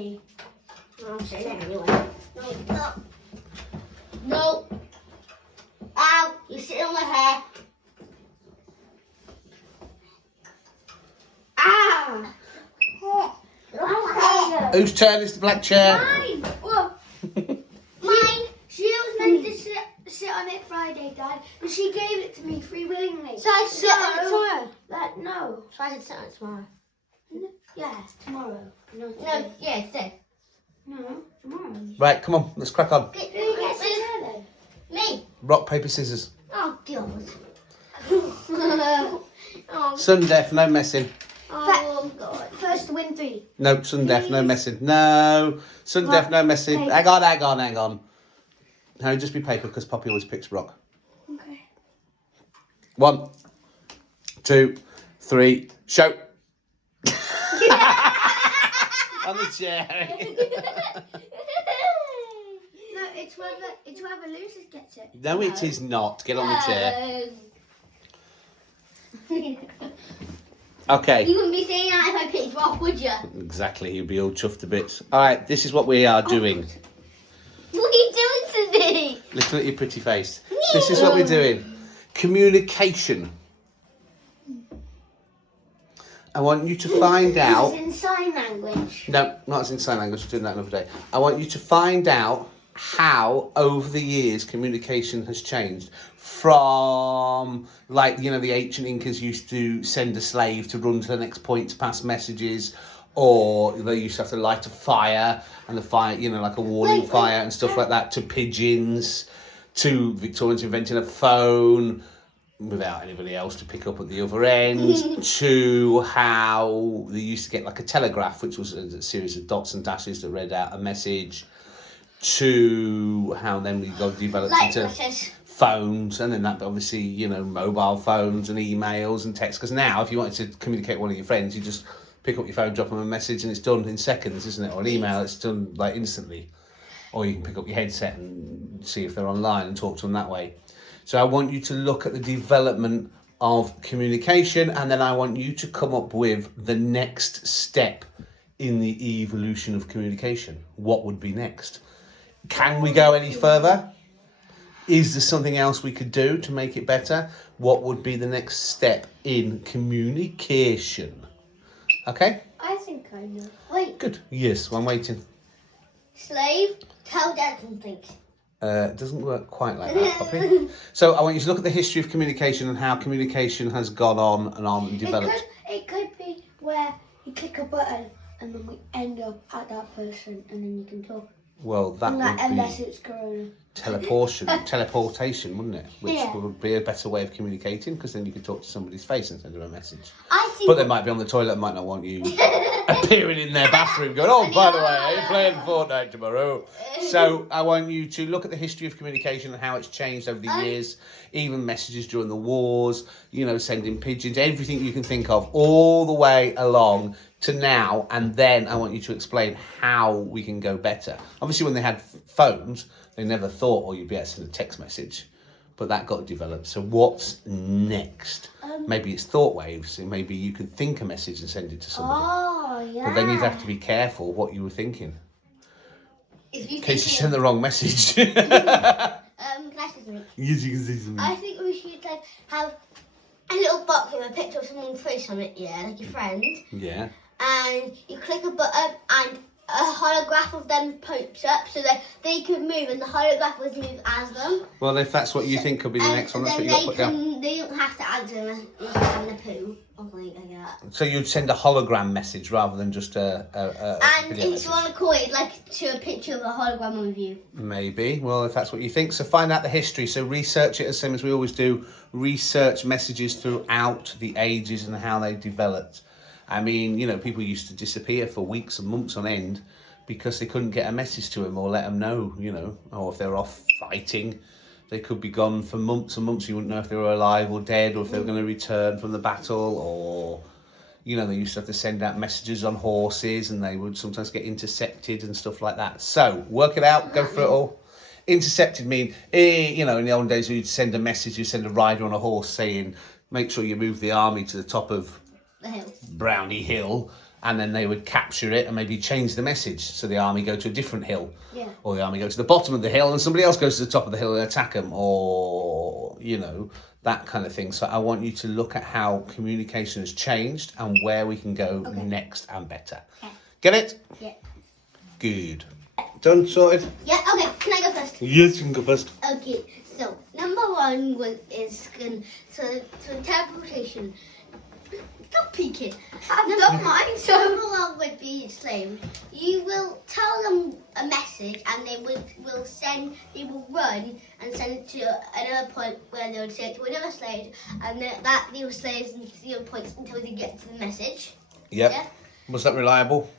me. I'll say that anyway. No. No. Ow, you're sitting on my hair. Ah. Whose turn is the black chair? Mine. Well, mine. She was meant to sit on it Friday, Dad, and she gave it to me free willingly. So I sit on it tomorrow. No. So I can sit on it tomorrow. Yeah, tomorrow. No, yeah, today. No, tomorrow. Right, come on, let's crack on. Who gets it then? Me. Rock, paper, scissors. Oh, God. Oh, Sudden death, no messing. oh, God. First to win 3. No, sudden death, no messing. No, sudden death, no messing. Paper. Hang on. No, just be paper because Poppy always picks rock. Okay. 1, 2, 3, show. On the chair. No, it's whoever loses gets it. No, it is not. Get on the chair. Okay. You wouldn't be saying that if I picked rock, would you? Exactly, you'd be all chuffed to bits. All right, this is what we are doing. What are you doing to me? Looking at your pretty face. This is what we're doing. Communication. I want you to find out. It's in sign language. No, not as in sign language. We're doing that another day. I want you to find out how, over the years, communication has changed. From, like, you know, the ancient Incas used to send a slave to run to the next point to pass messages, or they used to have to light a fire, and the fire, you know, like a warning fire and stuff like that, to pigeons, to Victorians inventing a phone without anybody else to pick up at the other end, to how they used to get like a telegraph, which was a series of dots and dashes that read out a message, to how then we got developed into phones, and then that obviously, you know, mobile phones and emails and texts. Because now, if you wanted to communicate with one of your friends, you just pick up your phone, drop them a message, and it's done in seconds, isn't it? Or an email, it's done like instantly. Or you can pick up your headset and see if they're online and talk to them that way. So I want you to look at the development of communication, and then I want you to come up with the next step in the evolution of communication. What would be next? Can we go any further? Is there something else we could do to make it better? What would be the next step in communication? Okay? I think I know. Wait, Good. Yes, I'm waiting. slave, tell Dad something. It doesn't work quite like that, Poppy. So I want you to look at the history of communication and how communication has gone on and developed. It could be where you click a button and then we end up at that person and then you can talk. Well, that would Unless be it's Corona. teleportation, wouldn't it? Which Yeah. would be a better way of communicating, because then you could talk to somebody's face and send them a message. I think. But they might be on the toilet and might not want you appearing in their bathroom going, oh, by the way, are you playing Fortnite tomorrow? So I want you to look at the history of communication and how it's changed over the years, even messages during the wars, you know, sending pigeons, everything you can think of, all the way along to now. And then I want you to explain how we can go better. Obviously, when they had phones, they never thought, oh, you'd be able to send a text message. But that got developed. So what's next? Maybe it's thought waves. And maybe you could think a message and send it to somebody. Oh, yeah. But then you'd have to be careful what you were thinking. If you In case you think send the wrong message. can I say something? Yes, you can see something. I think we should like have a little box with a picture of someone's face on it, yeah, like your friend. Yeah. And you click a button and a holograph of them pops up so that they can move and the holograph would move as them. Well, if that's what you think could be the next one, that's what you got to put down. They don't have to answer unless they're having a poo or something like that. So you'd send a hologram message rather than just a And video if you message. want to call it like to a picture of a hologram of you. Maybe. Well, if that's what you think. So find out the history. So research it, as same as we always do. Research messages throughout the ages and how they developed. I mean, you know, people used to disappear for weeks and months on end because they couldn't get a message to them or let them know, you know, or if they're off fighting, they could be gone for months and months. You wouldn't know if they were alive or dead, or if they were going to return from the battle, or, you know, they used to have to send out messages on horses and they would sometimes get intercepted and stuff like that. So work it out, go through it all. Intercepted mean, you know, in the old days, you'd send a message, you'd send a rider on a horse saying, make sure you move the army to the top of The hill. Brownie Hill, and then they would capture it and maybe change the message. So the army go to a different hill, Yeah. or the army go to the bottom of the hill and somebody else goes to the top of the hill and attack them, or, you know, that kind of thing. So I want you to look at how communication has changed and where we can go next and better. Okay. Get it? Yeah. Good. Done, sorted? Yeah, okay, can I go first? Yes, you can go first. Okay, so number one is interpretation. Stop peeking. I've done mine, so. Number one would be slave. You will tell them a message, and they will run and send it to another point where they would say it to another slave, and that little slaves and the other points until they get to the message. Yep. Yeah. Was that reliable?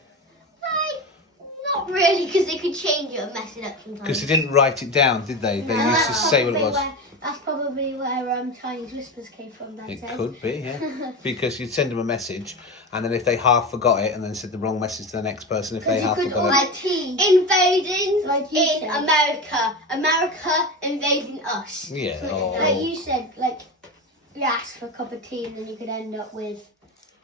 Not really, because they could change it and mess it up sometimes. Because they didn't write it down, did they? They used to say what it was. That's probably where Chinese whispers came from. That It could be, yeah. Because you'd send them a message, and then if they half forgot it, and then said the wrong message to the next person, if they half forgot it. Like invading Like you in said. America invading us. Yeah. Like you said, like you asked for a cup of tea, and then you could end up with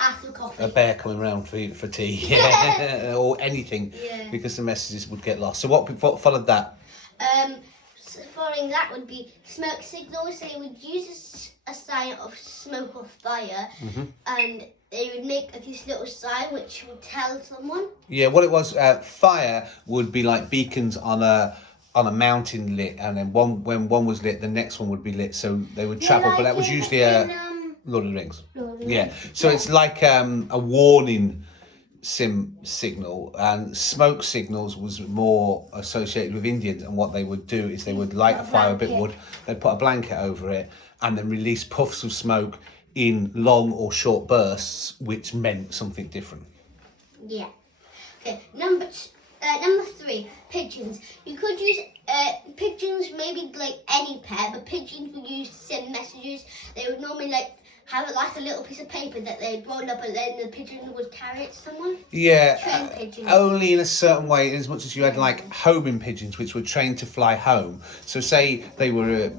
After coffee. A bear coming round for tea, yeah, or anything, Yeah. because the messages would get lost. So what followed that? Following that would be smoke signals. They would use a sign of smoke or fire, and they would make this little sign which would tell someone. Yeah, what it was, fire would be like beacons on a mountain lit, and then when one was lit, the next one would be lit, so they would travel. But that was usually Lord of the Rings. Yeah, so it's like a warning signal, and smoke signals was more associated with Indians, and what they would do is they would light a fire, a bit of wood, they'd put a blanket over it, and then release puffs of smoke in long or short bursts, which meant something different. Yeah. Okay. Number three, pigeons. You could use pigeons, maybe like any pet, but pigeons were used to send messages. They would normally have it like a little piece of paper that they rolled up, and then the pigeon would carry it to someone. Yeah, Trained pigeons. only in a certain way, as much as you had like homing pigeons, which were trained to fly home. So say they were,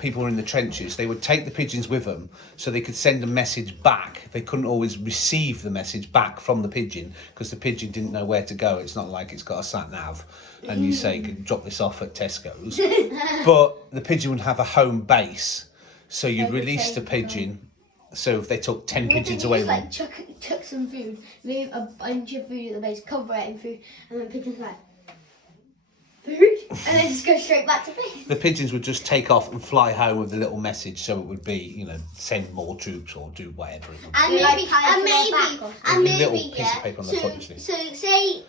people were in the trenches, they would take the pigeons with them so they could send a message back. They couldn't always receive the message back from the pigeon because the pigeon didn't know where to go. It's not like it's got a sat-nav and you say, drop this off at Tesco's. But the pigeon would have a home base. So you'd release the pigeon. So if they took 10 pigeons away, like chuck some food, leave a bunch of food at the base, cover it in food, and then pigeons like food, and then just go straight back to base. the pigeons would just take off and fly home with a little message. So it would be, you know, send more troops or do whatever. It would be. And They, like, maybe, tie it to their back or and little maybe, piece of paper on the front, you see. So say,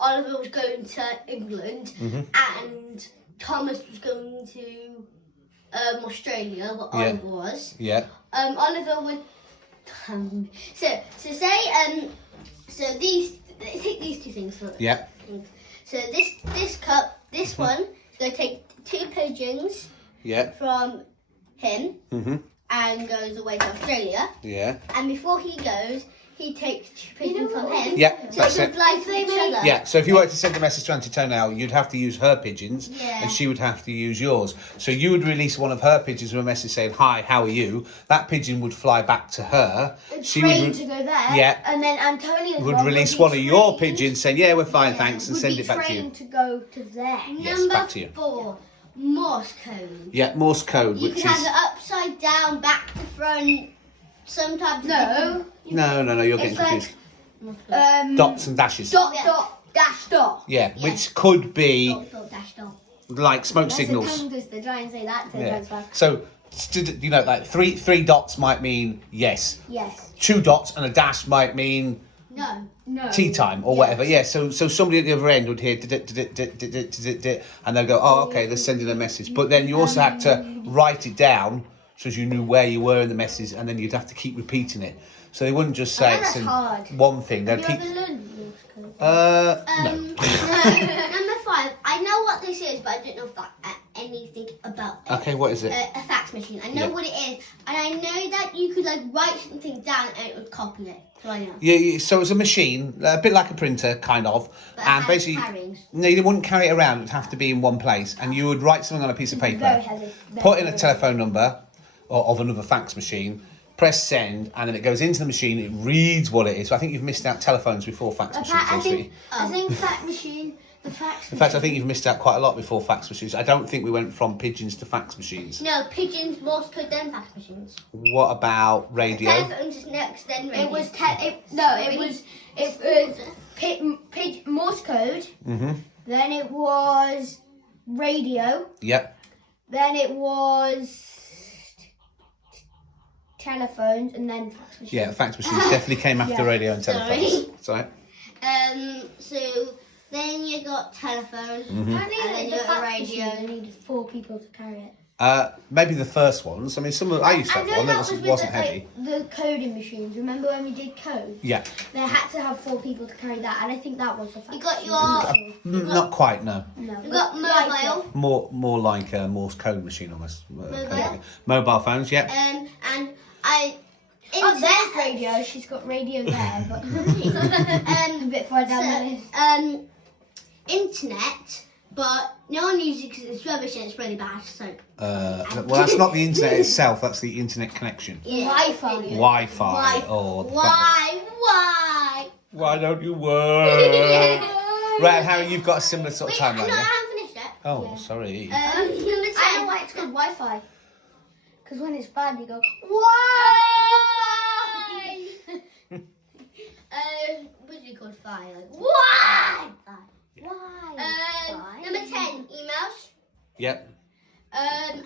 Oliver was going to England, and Thomas was going to Australia, what Yeah. Oliver was. Yeah. Oliver would. So say so take these two things for. Yeah. So this cup, this one is going to take 2 pigeons Yeah. from him Mhm. and goes away to Australia. Yeah. And before he goes, he takes 2 pigeons from him. Yeah, So that's they it. can fly to each other. Yeah, so if you wanted to send a message to Auntie Toenail, you'd have to use her pigeons, Yeah. and she would have to use yours. So you would release one of her pigeons with a message saying, "Hi, how are you?" That pigeon would fly back to her. She Trained would to go there. Yeah. And then Antonio's would one release would be one of your trained- pigeons saying, "Yeah, we're fine, thanks," and would send be it back to you. trained to go to there. Yes, Number back to you. 4, Morse code. Yeah, Morse code, You which can is have it upside down, back to front. Sometimes No. no, you're getting It's like- confused. Dots Dots and dashes. dot Yeah. dot dash dot. Yeah, Yeah. which could be Dot, dash, dot. like smoke That's signals. the tongue twister. Try and say that 10 Yeah. times fast. So, you know, like three dots might mean yes. Yes. 2 dots and a dash might mean No. No. tea time or whatever. Yeah, so somebody at the other end would hear and they'll go, "Oh, okay, they're sending a message." But then you also had to write it down so as you knew where you were in the message, and then you'd have to keep repeating it. So they wouldn't just say bet it's that's in hard. one thing. They'd Have keep. you ever learned Morse code? No. Number 5. I know what this is, but I don't know anything about it. Okay, what is it? A fax machine. I know Yeah. what it is, and I know that you could write something down and it would copy it. So I know. Yeah, so it's a machine, a bit like a printer, kind of, But it and has basically, carryings. no, you wouldn't carry it around. It'd have to be in one place, and you would write something on a piece of paper, Very heavy. put in a telephone number of another fax machine, press send, and then it goes into the machine. It reads what it is. So I think you've missed out telephones before fax machines. I think fax machine. The fax. In fact, I think you've missed out quite a lot before fax machines. I don't think we went from pigeons to fax machines. No, pigeons, Morse code, then fax machines. What about radio? Telephones is next, then radio. It was Morse code. Mm-hmm. Then it was radio. Yep. Then it was telephones, and then fax machines. Yeah, fax machines definitely came after radio and telephones. Sorry. So then you got telephone, Mm-hmm. Apparently, and then you the got fax radio. machine, they needed 4 people to carry it. Maybe the first ones. I mean, I used to have one that wasn't heavy. The coding machines. Remember when we did code? Yeah. They had to have 4 people to carry that, and I think that was the fax. You got machine. your, Not quite, no. No. you got mobile, More like a Morse code machine almost. Mobile? Mobile phones, yeah. and Oh, there's radio. She's got radio there, but a bit further down the list. Internet, but no one uses it because it's rubbish and it's really bad. So Well, that's not the internet itself. That's the internet connection. Wi-Fi. Wi-Fi. Or why? Why don't you work? Right, and Harry, you've got a similar sort of Wait, timeline, no, I yeah? haven't finished yet. Oh, Yeah. sorry. Number 10. I know why it's called Wi-Fi. Because when it's bad, you go Wi-Fi. What do you call fire? Why? Number 10, emails. Yep. And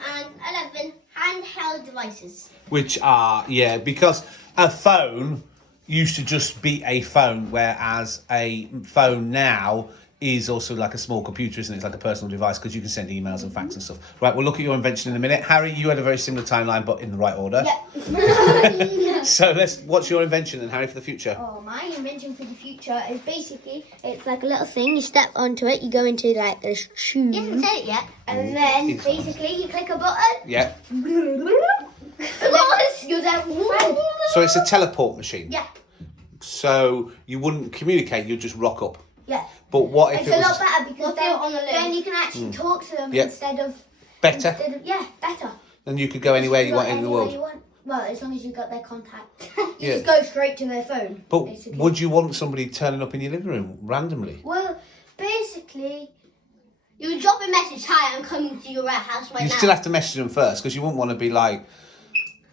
11, handheld devices. Which are, because a phone used to just be a phone, whereas a phone now is also like a small computer, isn't it? It's like a personal device because you can send emails and fax and stuff. Right, we'll look at your invention in a minute. Harry, you had a very similar timeline, but in the right order. Yeah. So what's your invention then, Harry, for the future? Oh, my invention for the future is basically, it's like a little thing. You step onto it, you go into like this tube. You haven't said it yet. And then It's basically you click a button. Yeah. You're there with your friend. So it's a teleport machine. Yeah. So you wouldn't communicate, you'd just rock up. Yeah. But what if It's it a was lot better because What's it on the then list? you can actually talk to them Yeah. instead of better? better. Then you could go anywhere you Go want in the anywhere world. you want. Well, as long as you got their contact. You Yeah. just go straight to their phone. But basically. would you want somebody turning up in your living room randomly? Well, basically, You would drop a message, hi, I'm coming to your house right You now. still have to message them first because you wouldn't want to be like,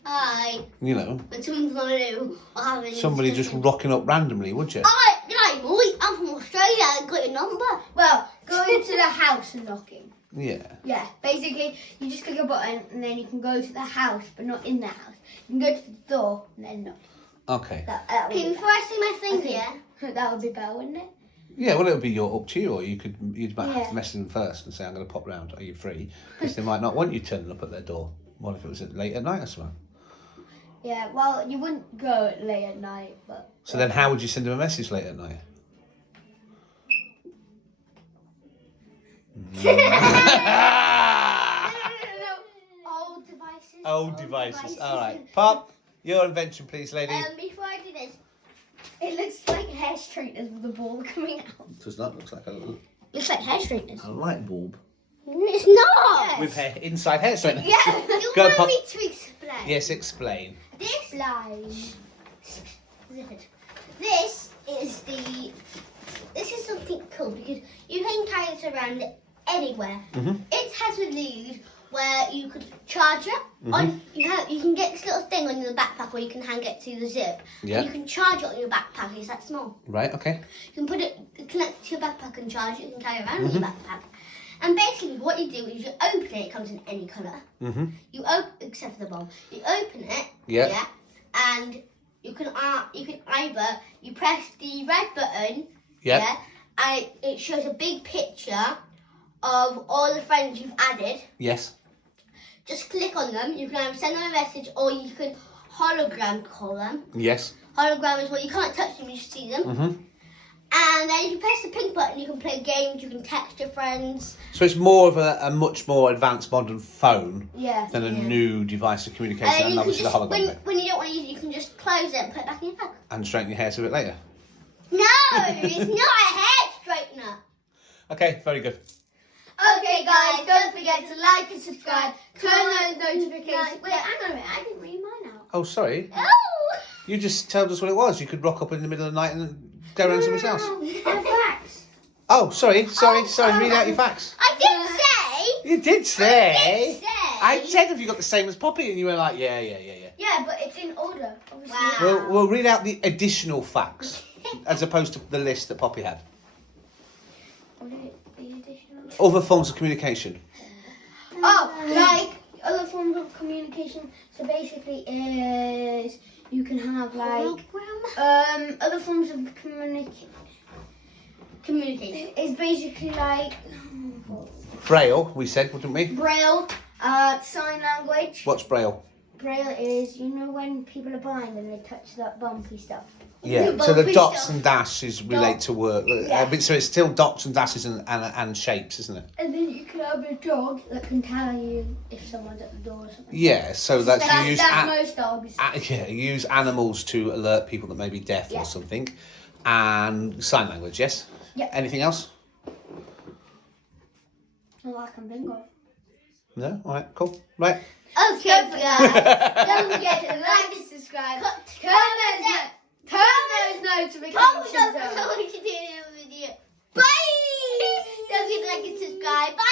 Hi. when someone's on new or having somebody just rocking up randomly, would you? Hi, boy, I'm from Australia, I got your number. well, going to the house and knocking. Yeah. Yeah, basically, you just click a button and then you can go to the house, but not in the house. You can go to the door and then knock. Okay. That would Okay, be before I say my thing better. here, That would be better, wouldn't it? Yeah, well, it would be up to you, or you'd might have Yeah. to message them first and say, I'm going to pop round. Are you free? Because they might not want you turning up at their door. What if it was late at night or something? Yeah, well, you wouldn't go late at night, but... So then how would you send them a message late at night? Old devices. Old devices. All right. Pop, your invention, please, lady. before I do this, It looks like hair straighteners with the ball coming out. Does that look like a looks like hair straighteners. light bulb It's not. with hair inside hair straightener? Yeah. You Go, want Pop. me to explain? Yes, explain. This Line. This is something cool because you can carry it around anywhere. Mhm. It has a lead where you could charge it on. You can get this little thing on your backpack where you can hang it to the zip. Yeah. And you can charge it on your backpack. It's that small. Right. Okay. You can put it connect it to your backpack and charge it. You can carry it around with your backpack. And basically, what you do is you open it. It comes in any colour. Mhm. You open except for the bulb. You open it. Yeah. And you can either you press the red button. Yeah. And it shows a big picture of all the friends you've added. Yes. Just click on them. You can either send them a message or you can hologram call them. Yes. Hologram is where you can't touch them, you just see them. Mhm. And then if you press the pink button, you can play games, you can text your friends. So it's more of a much more advanced modern phone Yeah. than a new device of communication, And and you can obviously the just, hologram bit. when you don't want to use it, you can just close it and put it back in your bag. And straighten your hair to it later. No, it's not a hair straightener. Okay, very good. Okay, guys, don't forget to like and subscribe. Turn those notifications. Wait, hang on a minute. I didn't read mine out. Oh, sorry. Oh! You just told us what it was. You could rock up in the middle of the night and go around somebody's house. Facts. Oh, sorry. Read out your facts. I did say. You did say. Say. I said, have you got the same as Poppy? And you were like, yeah. Yeah, but it's in order, obviously. Wow. We'll read out the additional facts as opposed to the list that Poppy had. What are the additional? Other forms of communication. Oh, like other forms of communication. So basically, is you can have like other forms of communication. It's basically like Braille, we said, didn't we? Braille, sign language. What's Braille? Braille is, you know, when people are blind and they touch that bumpy stuff. Yeah, so the dots and dashes relate to work. Yeah. But so it's still dots and dashes and shapes, isn't it? And then you can have a dog that can tell you if someone's at the door or something. Yeah, so that's you use most dogs. you use animals to alert people that may be deaf or something, and sign language. Yes. Yeah. Anything else? Not that I can think of. No. All right. Cool. Right. Okay, guys. Don't forget to like and subscribe. Turn those notifications on. Bye! Don't forget to like and subscribe. Bye!